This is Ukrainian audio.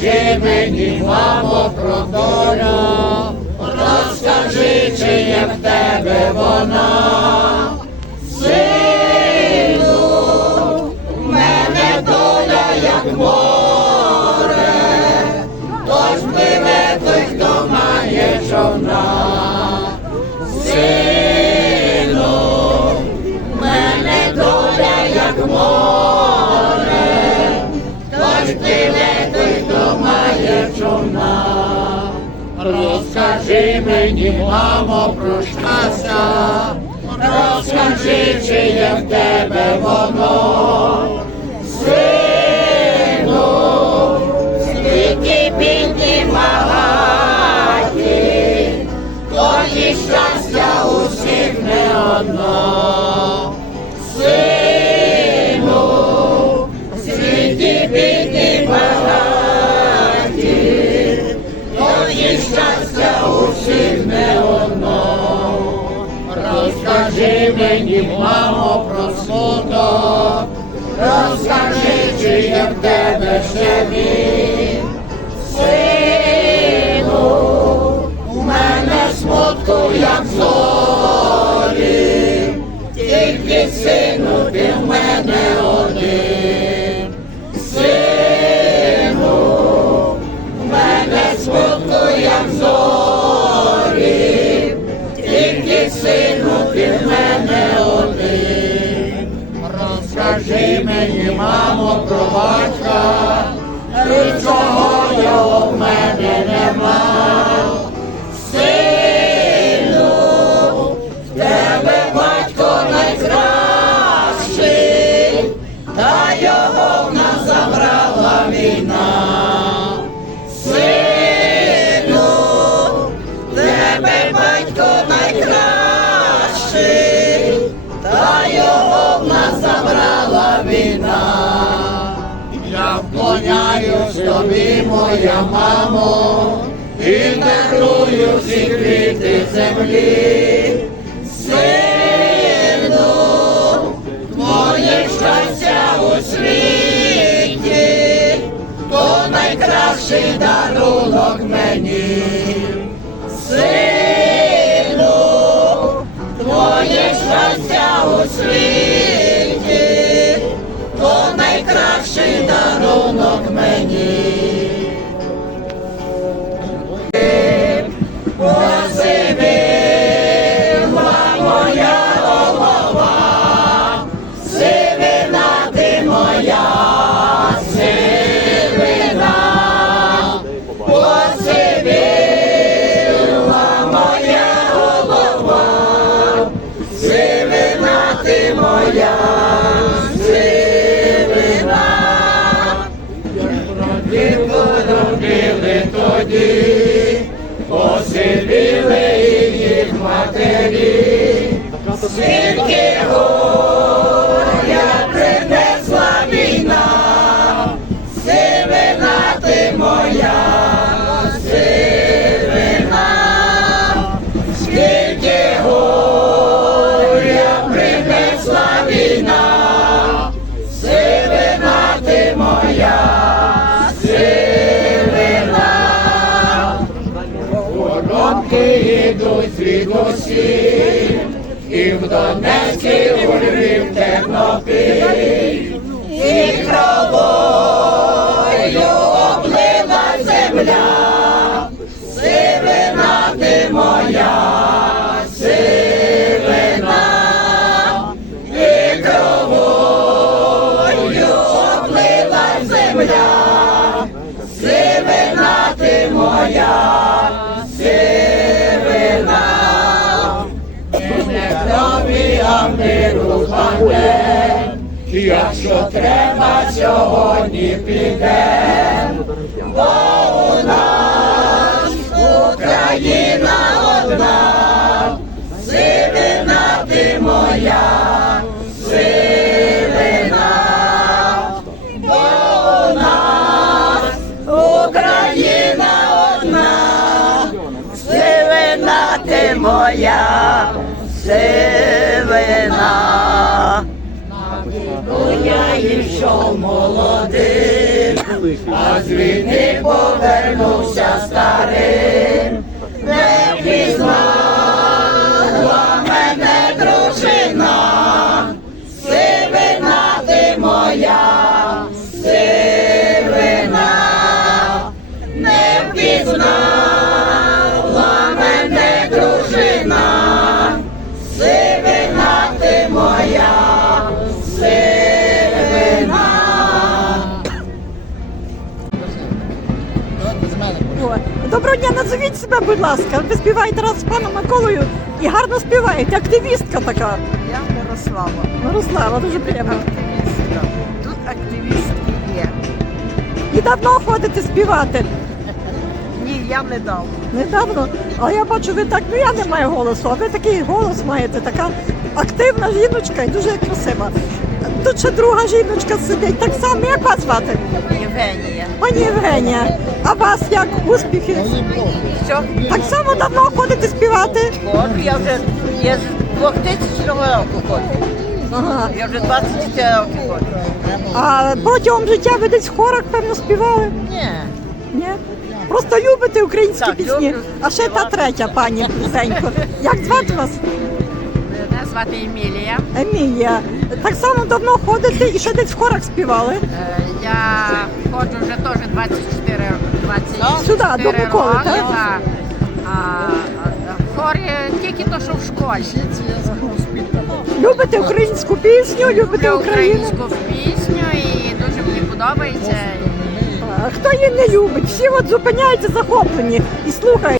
Розкажи мені, мамо, про долю, розкажи, чи є в тебе вона. Сину, в мене доля, як тож пливе той, хто має човна. Сину, мене доля, як море, тож пливе той, хто має човна. Розкажи мені, мамо, про щастя, розкажи, чи є в тебе воно. Багаті, тоді щастя усіх не одно. Сину, скільки бідні багаті, щастя усіх не одно. Розкажи мені, мамо, про смуток, розкажи, чи є в тебе ще він. Смутку, як зорі, тільки сину, ти в мене один. Сину, у мене смутку, як зорі, тільки сину, ти в мене один. Розкажи мені, мамо, про батька, і чого його в мене війна. Я вклоняюсь тобі, моя мамо, і дарую всі квіти землі. Сину, твоє щастя у світі, то найкращий дарунок мені. Сину, твоє щастя у світі, найкращий дарунок мені. Посивіли їх матері, скільки горя йдуть звідусі, і в Донецький у Львів Тернопіль, і кровою крові, а миру якщо треба, сьогодні піде, бо у нас Україна одна, сивина ти моя, Я йшов молодим, а звідти повернувся старим. Не пізнала О, Доброго дня, назовіть себе, будь ласка. Ви співаєте раз з паном Миколою і гарно співаєте. Активістка така. Я Мирослава, Мирослава, дуже приємно. активістка. Тут активістки є. І давно ходите співати. Ні, я не дав. Недавно. А я бачу, ви так, ну я не маю голосу, а ви такий голос маєте, така активна жіночка і дуже красива. Тут ще друга жіночка сидить, так само, як вас звати? Євгенія. Пані Євгенія. А вас як успіхи? Що? Так само давно ходите співати? Ходжу, я вже я з 2000 року ходжу. Ага. Я вже 24 роки ходжу. А протягом життя ви десь в хорах, певно, співали? Ні. Ні? Просто любите українські Так, пісні. люблю А ще та співати. третя пані пісенько. Як звати вас? Звати Емілія. Емілія. Так само давно ходите і ще десь в хорах співали. Е, Я ходжу вже теж 24, 24 Сюди, до Миколи, роки. так? так. А, а, хор е, тільки то, що в школі. Любите українську пісню, любите Люблю Україну. українську пісню і дуже мені подобається. А Хто її не любить? Всі от зупиняються захоплені і слухають.